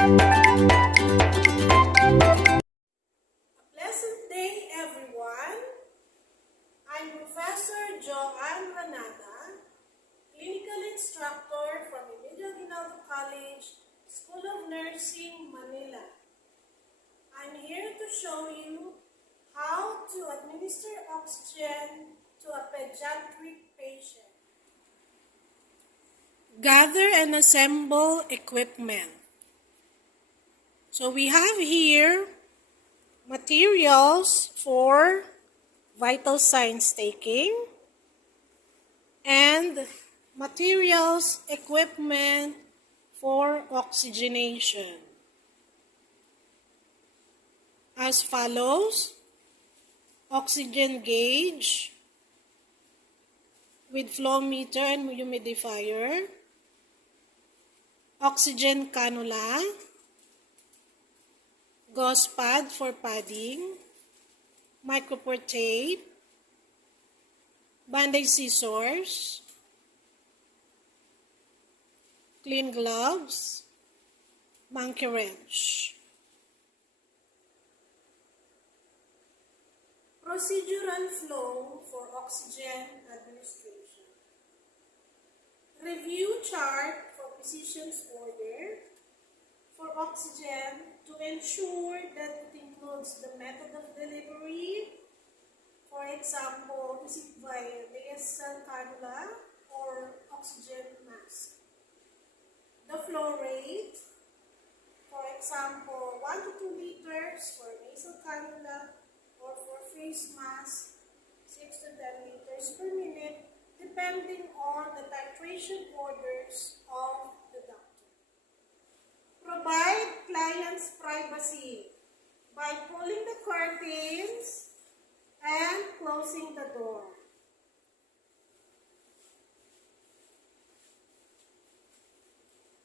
Pleasant day, everyone. I'm Professor Aguinaldo, Clinical Instructor from Emilio Aguinaldo College, School of Nursing, Manila. I'm here to show you how to administer oxygen to a pediatric patient. Gather and assemble equipment. So we have here materials for vital signs taking and materials, equipment for oxygenation. As follows: oxygen gauge with flow meter and humidifier, oxygen cannula, gauze pad for padding, micropore tape, bandage scissors, clean gloves, monkey wrench. Procedural flow for oxygen administration. Review chart for physician's order for oxygen to ensure that it includes the method of delivery. For example, is it via nasal cannula or oxygen mask? The flow rate, for example, 1 to 2 liters for nasal cannula or for face mask, 6 to 10 liters per minute, depending on the titration orders of the doctor. Provide client's privacy by pulling the curtains and closing the door.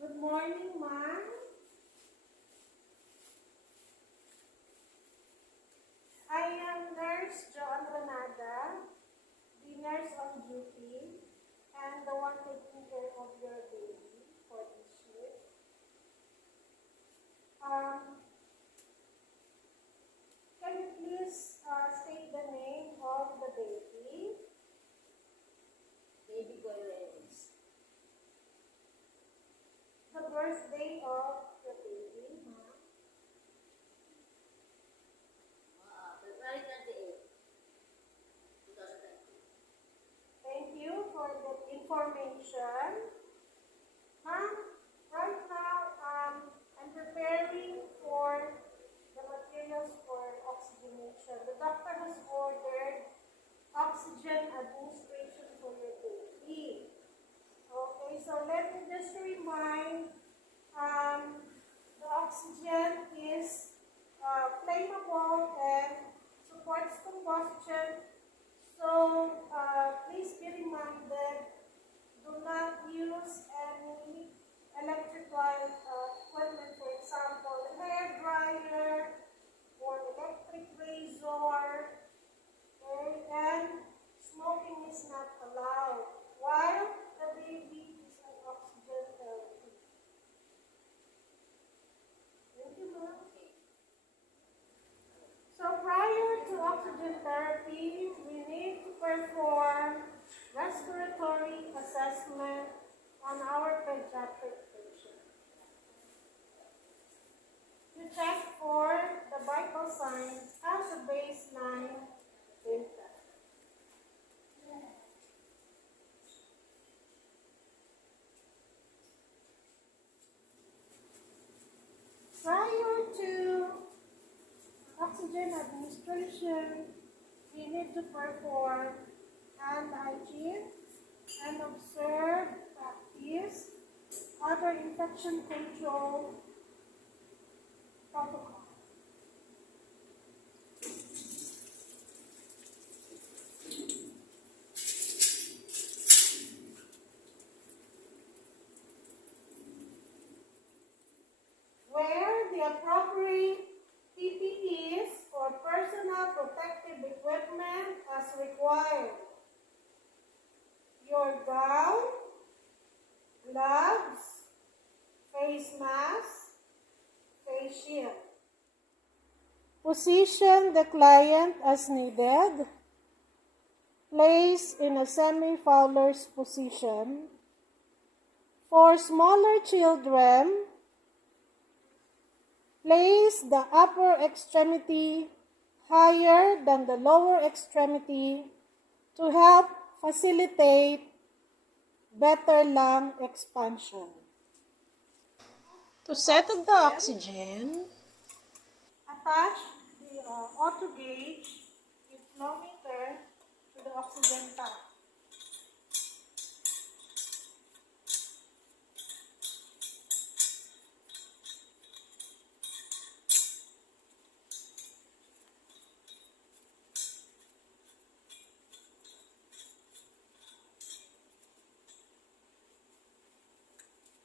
Good morning, ma'am. I am Nurse Aguinaldo, the nurse on duty, and the one taking care of your baby for this shift. Can you please state the name of the baby? Baby Goyles. The birthday of the baby, ma'am. February 28, 2020. Thank you for the information. Ma'am, right now, I'm preparing for the materials for oxygenation. The doctor has ordered oxygen administration for your baby. Okay, so let me just remind, the oxygen is flammable and supports combustion. So please be reminded, do not use any electrical equipment, for example, a hair dryer or electric razor, okay? And smoking is not allowed while the baby is on oxygen therapy. Thank you, ma'am. So prior to oxygen therapy, we need to perform respiratory assessment on our pediatric patient. To check for the vital signs as a baseline symptom. Prior to oxygen administration, we need to perform hand hygiene and observe, practice other infection control protocol. Wear the appropriate PPEs or personal protective equipment as required. Your gown, gloves, face mask, face shield. Position the client as needed. Place in a semi-Fowler's position. For smaller children, place the upper extremity higher than the lower extremity to help facilitate better lung expansion. To set up the oxygen, attach the auto gauge with flow meter to the oxygen tank.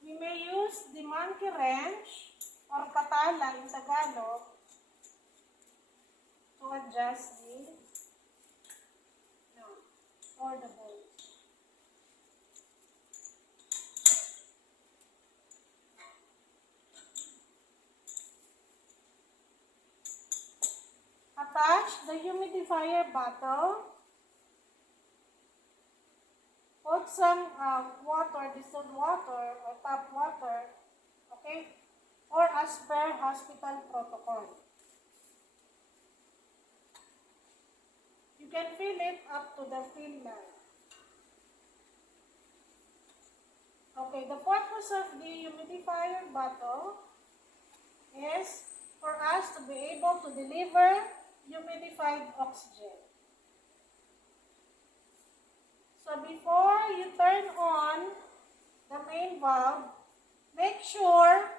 We may use the monkey wrench or katala in Tagalog to adjust the or the bolt. Attach the humidifier bottle. Put some water, distilled water or tap water, okay, or as per hospital protocol. You can fill it up to the fill line. Okay, the purpose of the humidifier bottle is for us to be able to deliver humidified oxygen. So before you turn on the main valve, make sure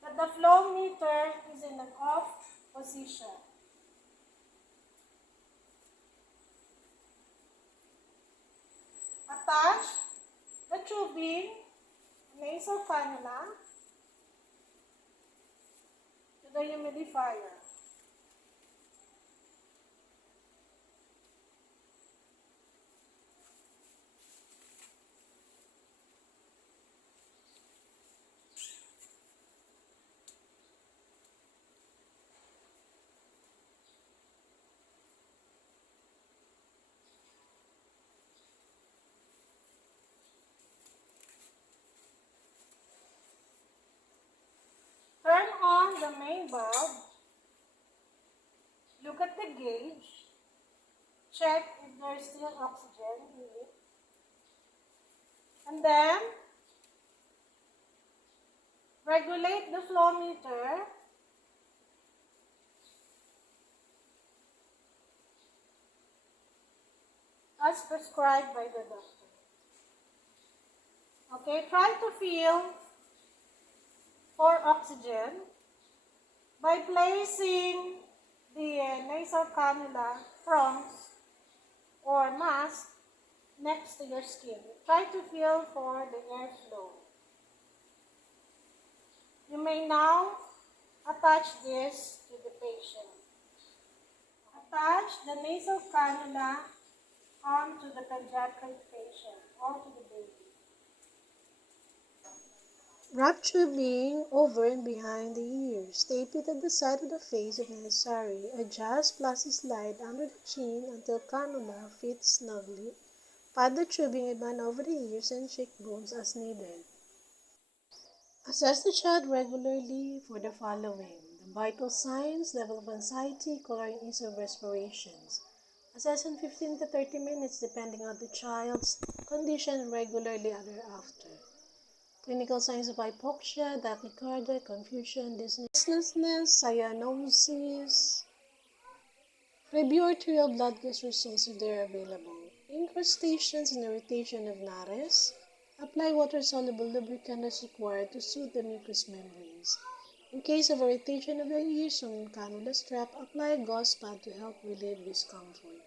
that the flow meter is in an off position. Attach the tubing, nasal cannula, to the humidifier. Turn on the main bulb. Look at the gauge. Check if there is still oxygen in it. And then, regulate the flow meter. As prescribed by the doctor. Okay, try to feel for oxygen by placing the nasal cannula prongs or mask next to your skin. Try to feel for the airflow. You may now attach this to the patient. Attach the nasal cannula onto the pediatric patient or to the baby. Wrap tubing over and behind the ears. Tape it at the side of the face if necessary. Adjust plastic slide under the chin until cannula fits snugly. Pad the tubing and band over the ears and cheekbones as needed. Assess the child regularly for the following: the vital signs, level of anxiety, color and ease of respirations. Assess in 15 to 30 minutes depending on the child's condition regularly thereafter. Clinical signs of hypoxia, tachycardia, confusion, dizziness, cyanosis. Review arterial blood gas results if they are available. Incrustations and irritation of nares. Apply water-soluble lubricant as required to soothe the mucous membranes. In case of irritation of the ears from cannula strap, apply a gauze pad to help relieve discomfort.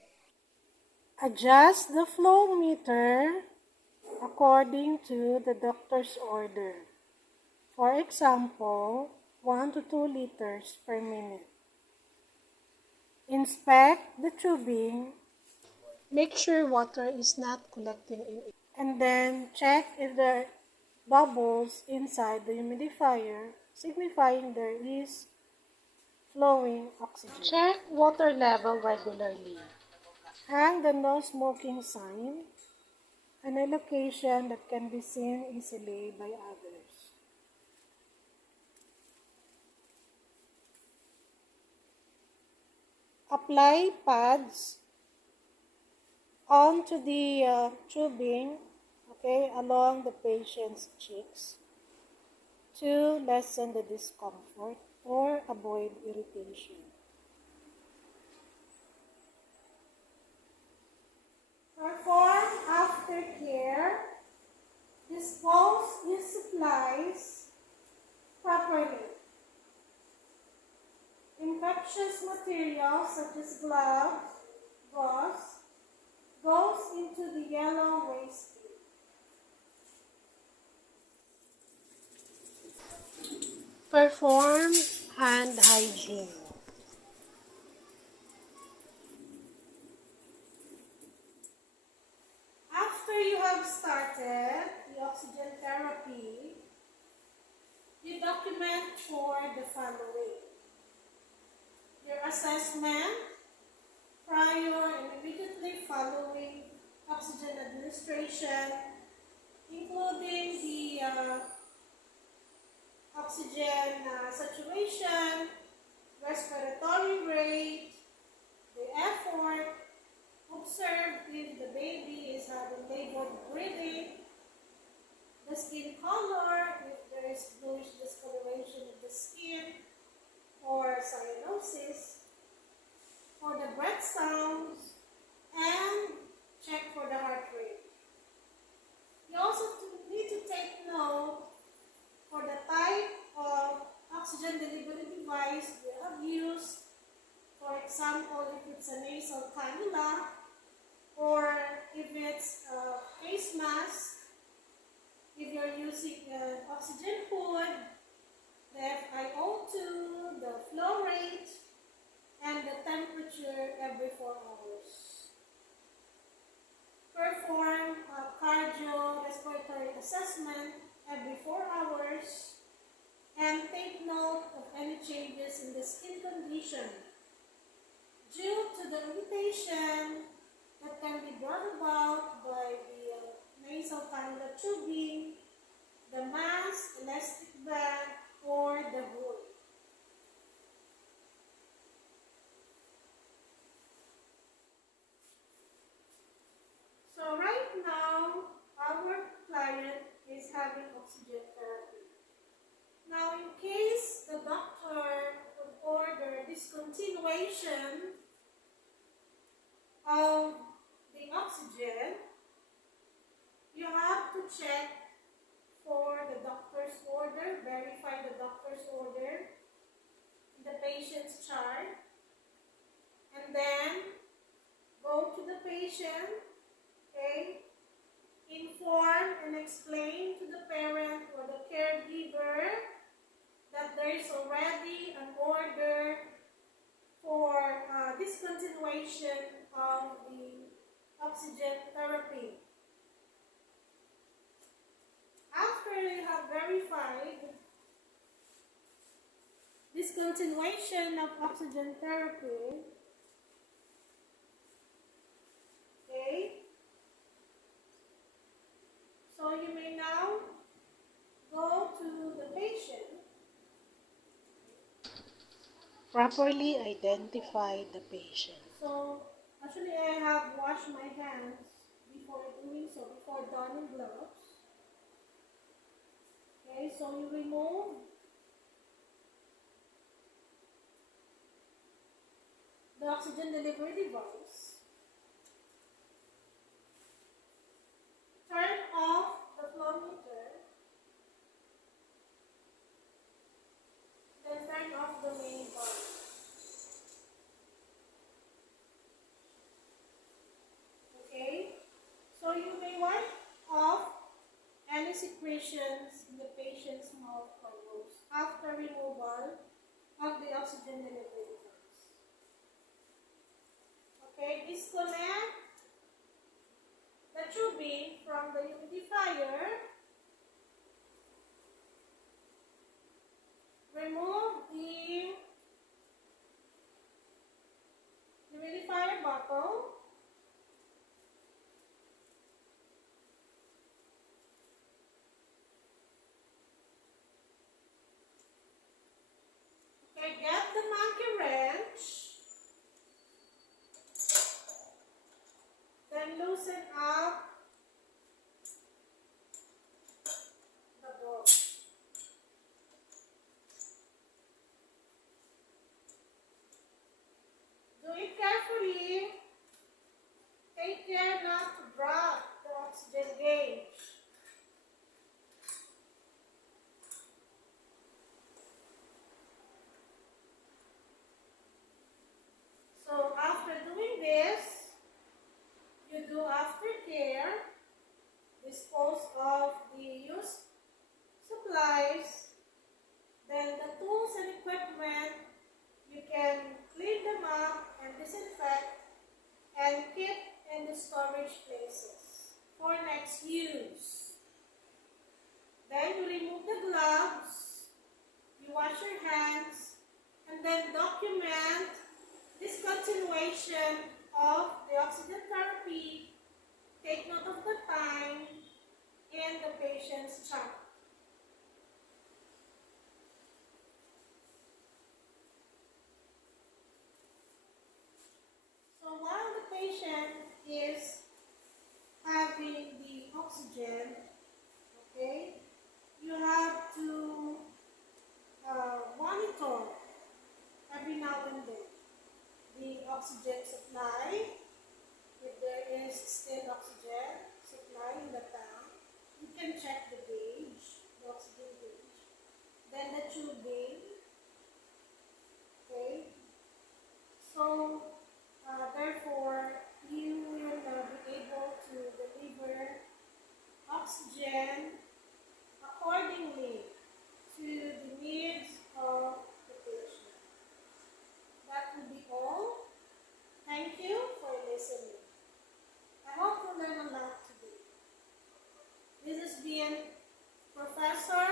Adjust the flow meter according to the doctor's order. For example, 1 to 2 liters per minute. Inspect the tubing. Make sure water is not collecting in it. And then check if there are bubbles inside the humidifier signifying there is flowing oxygen. Check water level regularly. Hang the no smoking sign, an location that can be seen easily by others. Apply pads onto the tubing, okay, along the patient's cheeks to lessen the discomfort or avoid irritation. Perform aftercare. Dispose his supplies properly. Infectious materials such as gloves, gauze, goes into the yellow waste bin. Perform hand hygiene. After you have started the oxygen therapy, you document for the following: your assessment prior and immediately following oxygen administration, including the oxygen saturation, respiratory rate, the effort, observe if the baby is having labored breathing, the skin color, if there is bluish discoloration of the skin or cyanosis, for the breath sounds, and check for the heart rate. You also need to take note for the type of oxygen delivery device you have used. For example, if it's a nasal cannula, or if it's a face mask, if you're using an oxygen hood, the FiO2, the flow rate, and the temperature every 4 hours. Perform a cardiorespiratory assessment every 4 hours, and take note of any changes in the skin condition due to the irritation that can be brought about by the nasal cannula tubing, the mask, elastic band, or the hood. So right now, our client is having oxygen therapy. Now, in case the doctor would order discontinuation of the oxygen, you have to check for the doctor's order, verify the doctor's order in the patient's chart, and then go to the patient, okay, inform and explain to the parent or the caregiver that there is already an order for discontinuation of the oxygen therapy. After they have verified discontinuation of oxygen therapy, okay, so you may now go to the patient. Properly identify the patient. So, actually I have washed my hands before doing so, before donning gloves. Okay, so you remove the oxygen delivery device. Turn off the flow meter. Then turn off the main bar. Okay? So you may wipe off any secretions in the patient's mouth or nose after removal of the oxygen delivery device. Okay, disconnect the tubing from the humidifier remove the humidifier bottle. Okay, get the monkey wrench. Then loosen up the bolt. Do it carefully. Take care not to drop the oxygen gauge. So after doing this, you do aftercare, dispose of the used supplies, then the tools and equipment, you can clean them up and disinfect and keep in the storage places for next use. Then you remove the gloves, you wash your hands, and then document discontinuation of the oxygen therapy. Take note of the time in the patient's chart. So while the patient is having the oxygen, okay, you have to monitor every now and then the oxygen supply. If there is still oxygen supply in the tank, you can check the gauge, the oxygen gauge. Then the tubing, okay. So therefore, you will be able to deliver oxygen accordingly to the needs of the patient. That will be all. Thank you for listening. I hope you learn a lot today. This has been Professor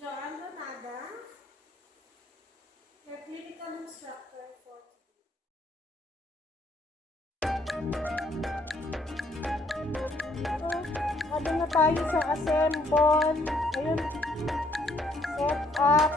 Joanne Donada, your clinical instructor for today. So, ano na tayo sa assemble. Ayun, set up.